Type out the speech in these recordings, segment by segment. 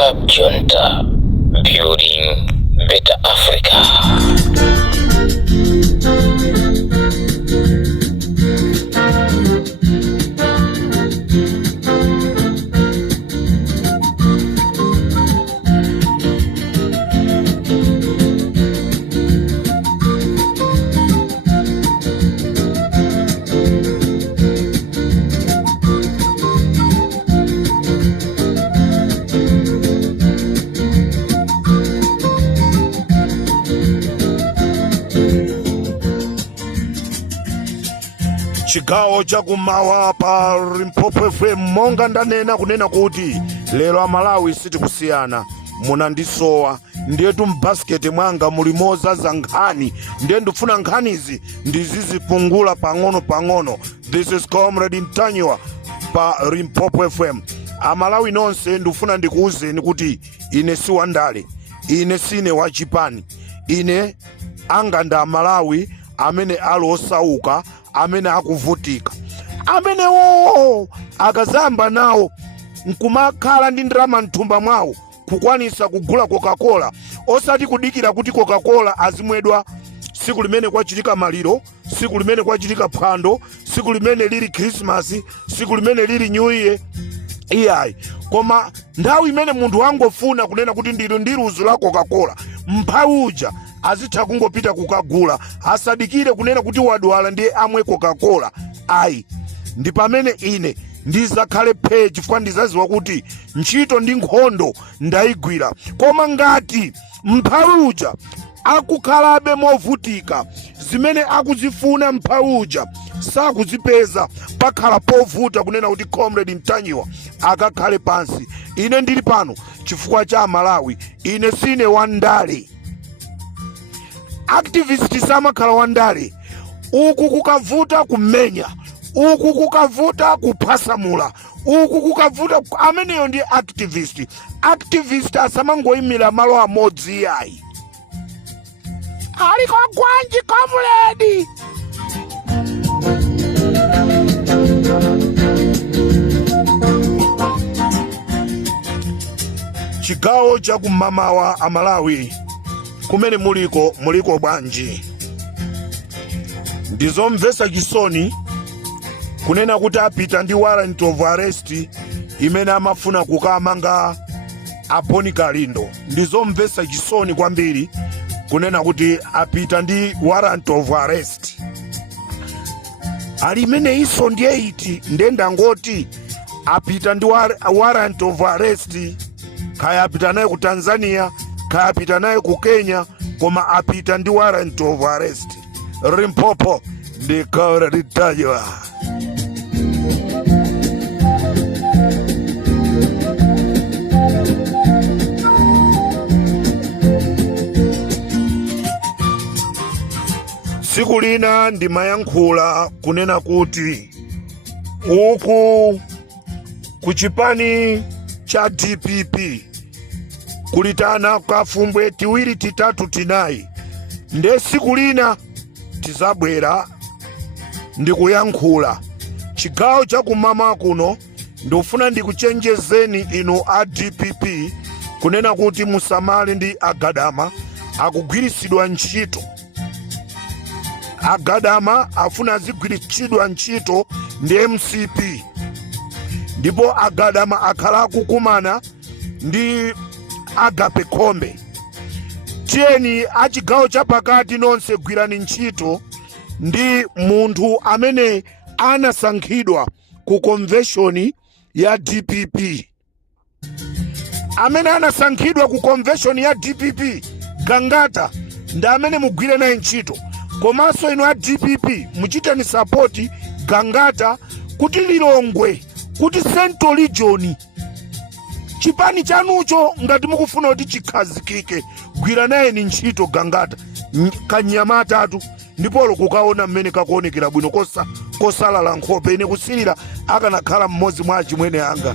Club Junta, building better Africa. Chigawo chakumawa pa Limpopo FM monga ndanena kunena kuti lero Malawi sitikusiyana munandisowa ndiyetu mbasketi mwanga mulimoza za nkhani ndiye ndifuna nkhanizi ndizizipungula pang'ono. This is Comrade Mtanyiwa pa Limpopo FM. Amalawi nonse ndifuna ndikuuzeni kuti ine si wandale, ine sine wachipani, ine anga nda Malawi amene alosauka, amene akuvutika, amene akazamba nawo nkumakhala ndi ndrama mthumba mwawo kukwanisa kugula Coca-Cola, osati kudikira kuti Coca-Cola azimwedwa siku limene kwachitika maliro, siku limene kwachitika phwando, siku limene lili Christmas, siku limene lili New Year. Iyayi, koma nthawi imene munthu wangofuna kunena kuti ndilo ndiluzu la Coca-Cola, mphawi uja azitha kungopita kukagula, asadikire kunena kuti wadwala ndiye amwe Coca-Cola. Ayi, ndi pamene ine ndizakhale phe chifukwa ndizaziwa kuti ntchito ndi nkhondo ndayigwira. Koma ngati mphawi uja akukhalabe movutika, zimene akuzifuna mphawi uja sakuzipeza, pakhala povuta kunena kuti Comrade Mtanyiwa akakhale pansi. Ine ndili pano chifukwa cha Malawi, ine sine wandale. Activists samakhala wandale. Uku kukavuta kumenya, uku kukavuta kuphasamula, uku kukavuta ameneyo ndi activist. Activist asamangoyimira malo amodzi yayi. Aliko gwanji Comrade. Chigawo chakumamawa Amalawi kumene muliko bwanji. Ndizomvesa chisoni kunena kuti apita ndi warrant of arrest imene amafuna kukamanga Aponi Kalindo. Ndizomvesa chisoni kwambiri kunena kuti apita ndi warrant of arrest. Ali imene iso ndiye iti ndenda ngoti apita ndi warrant of arrest, kaya apita naye ku Tanzania, kaya apita naye ku Kenya, koma apita ndi warrant of arrest. Limpopo ndi Comrade Mtanyiwa. Siku lina ndimayankhula kunena kuti uku kuchipani cha DPP kulitana kafumbwe tiwiri titatu tinayi, nde siku lina tizabwera ndikuyankhula. Chigawo chakumama kuno ndifuna ndikuchenjezeni inu a DPP kunena kuti musamale ndi agadama akugwirisidwa ntchito. Agadama afuna azigwiritsidwa ntchito ndi MCP, ndipo agadama akhala kukumana ndi Agape Khombe. Tieni achigawo chapakati nonse gwirani ntchito ndi munthu amene anasankhidwa ku convention ya DPP. Amene anasankhidwa ku convention ya DPP Gangata ndi amene mugwire naye ntchito. Komanso inu a DPP muchiteni support Gangata kuti lilongwe, kuti Central Region chipani chanucho ngati mukufuna kuti chikhazikike, gwira naye ni ntchito Gangata kanyama atatu, ndipo kukaona mmene kakuonekera bwino kosalala nkhope. Ine kusilira akanakhala mmodzi mwa achimwene anga.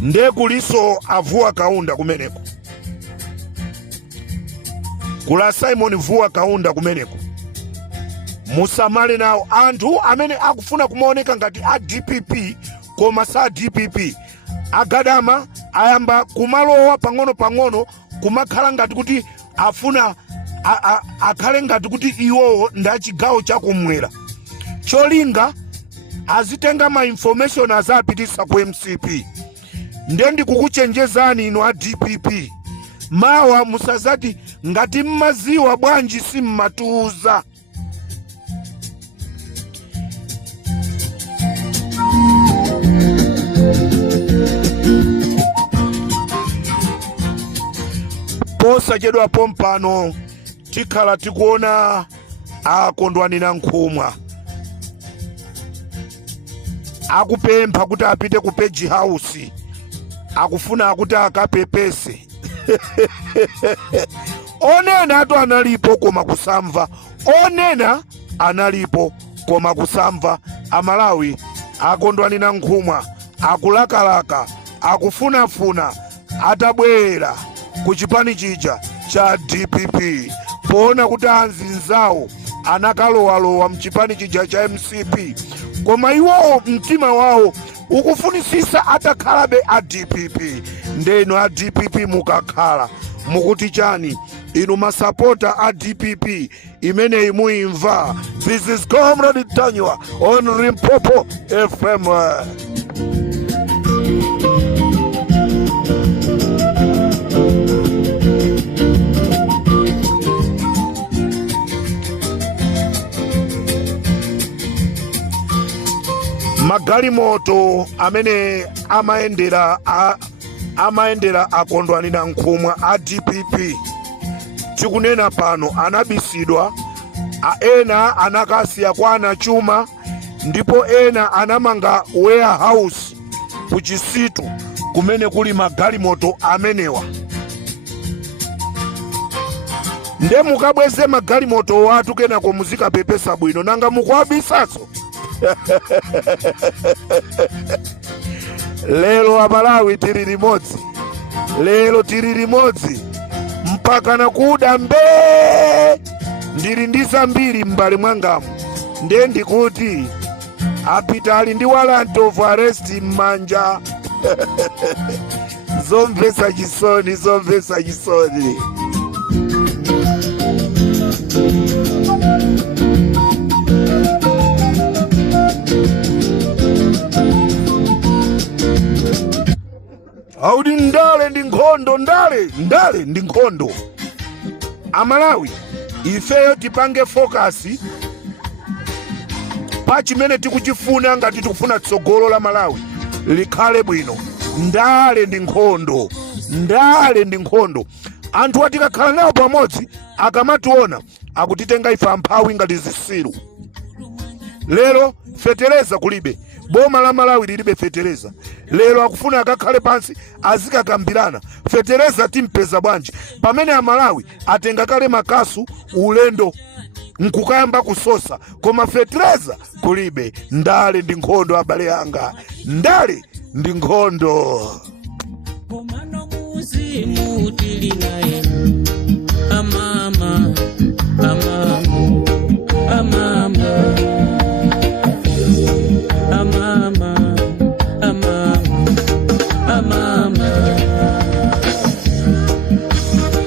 Ndekuliso avuwa kaunda kumeneko, kula Simon vuwa kaunda kumeneko, musamale nawo anthu amene akufuna kumaoneka ngati a DPP koma sa DPP. Agadama ayamba kumalowa pang'ono kumakhala ngati kuti afuna akhale ngati kuti iwowo nda chigawo chakumwera. Cholinga azitenga ma information azapitisa ku MCP. Ndendi kukuchenjezani ino a DPP. Mawa musazati ngati mmaziwa bwanji si mmatuuza. Posa chedwa pompano tikhala tikuona akondwani Nankhumwa akupempha kuti apite ku page house, akufuna kuti akapepese. Onena atu analipo koma kusamva, onena analipo koma kusamva. Amalawi akondwani Nankhumwa akulakalaka akufunafuna atabwera ku chipani chija cha DPP poona kuti anzinzawo anakalowalowa mchipani chija cha MCP, koma iwo mtima wawo ukufunisisa atakhalabe a DPP. Ndeno a DPP mukakhala mukuti chani inu masapota a DPP imene muimva. This is Comrade Mtanyiwa on Limpopo FM. Magalimoto amene amaendera akondwani Nankhumwa a DPP tikunena pano anabisidwa, ena anakasiya kwa anachuma, ndipo ena anamanga warehouse ku Chisitu kumene kuli magalimoto amenewa. Nde mukabweze magalimoto watu kenako muzikapepesa bwino nanga mukwabisaso. Lelo Malawi tiri limodzi, lelo tiri limodzi mpaka nakuda mbe ndiri ndisambiri mbali mwangamu. Nde ndikuti apita ali ndi warrant of arrest mmanja. Zomvesa chisoni, zomvesa chisoni. Audi ndale ndi nkhondo, ndale ndi nkhondo. Amalawi ifeyo tipange focus pa chimene tikuchifuna ngati tikufuna tsogolo la Malawi likhale bwino. Ndale ndi nkhondo, ndale ndi nkhondo. Anthu atikakhala nawo pamodzi akamationa akutitenga ife amphawi ngati zisiru. Lero fetereza kulibe, boma la Malawi lilibe fetereza. Lero akufuna akakhale pansi azikakambirana fetereza timpeza bwanji pamene Amalawi atenga kale makasu ulendo nkukayamba kusosa, koma fetereza kulibe. Ndale ndi nkhondo abale anga, ndale ndi nkhondo. Komano muzimu tili naye amama amama amama amama amama amama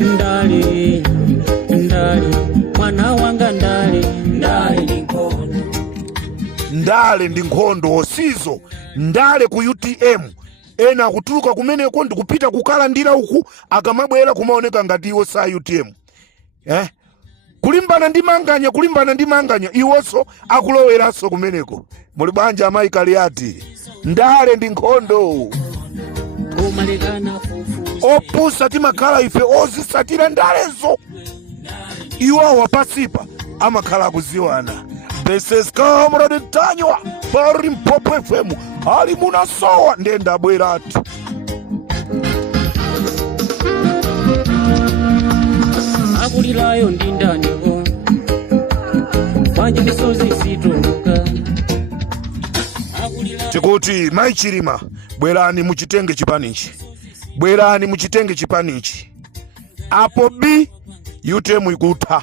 ndali ndali mwana wanga ndali ndi nkhondo, ndale ndi nkhondo. Sizo ndale ku UTM ena kutuluka kumeneko ndikupita kukalandira uku akamabwera kumaoneka ngati iwo sa UTM. Kulimbana ndi manganya iwonso akuloweranso kumeneko. Muli banja amayi Kaliati. Ndale ndi nkhondo. Opusa timakhala ife ozisatira ndalezo. Iwo wapasipa amakhala kuziwana. This is Comrade Mtanyiwa for Limpopo FM. Ali munasowa ndenda bwerati. Akulilayo ndindaniwo kwanje misozi situka. Tikuti Mai Chilima bwerani muchitenge chipanichi, bwerani muchitenge chipanichi. Apo B UTM ikutha,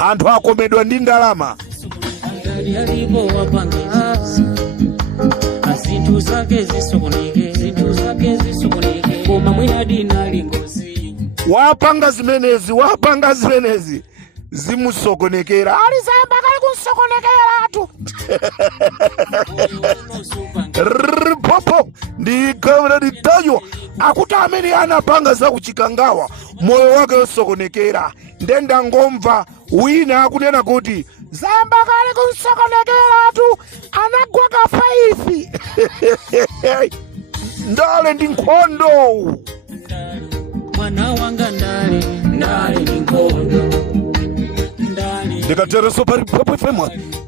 anthu akomedwa ndi ndalama. Ndali alipo wapanga zinthu zake zisokoneke koma mwina dinali ngozi. Wapanga zimenezi zimusokonekera ali zamba kali kunsokonekera atu. Limpopo ndi Comrade Mtanyiwa akuti amene anapanga za kuchikangawa moyo wake usokonekera. Ndenda ngomva wina akunena kuti zamba kali kunsokonekera atu anagwa ka 5. Ndale ndi nkhondo. Mwana wanga ndale ndi nkhondo. Ndikatereso pari Limpopo FM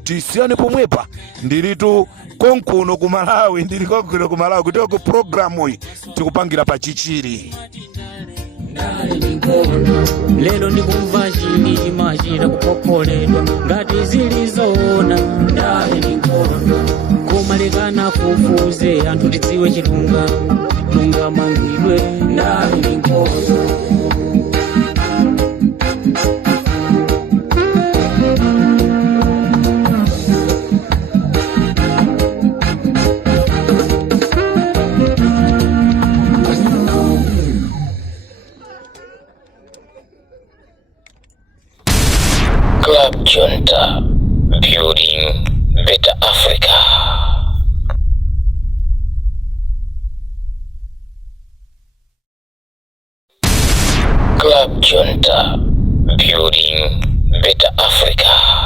tisiyane pomwepa ndilitu konkuno ku Malawi kuti ku programu iyi tikupangira pa chichiri. Lelo ndikumva chini machira kupokholedwa ngati zili zoona. Ndale ndi nkhondo koma lekana fufuze anthu tidziwe chilunga mangidwe. Ndale ndi nkhondo. Club Junta, building better Africa. Club Junta, building better Africa.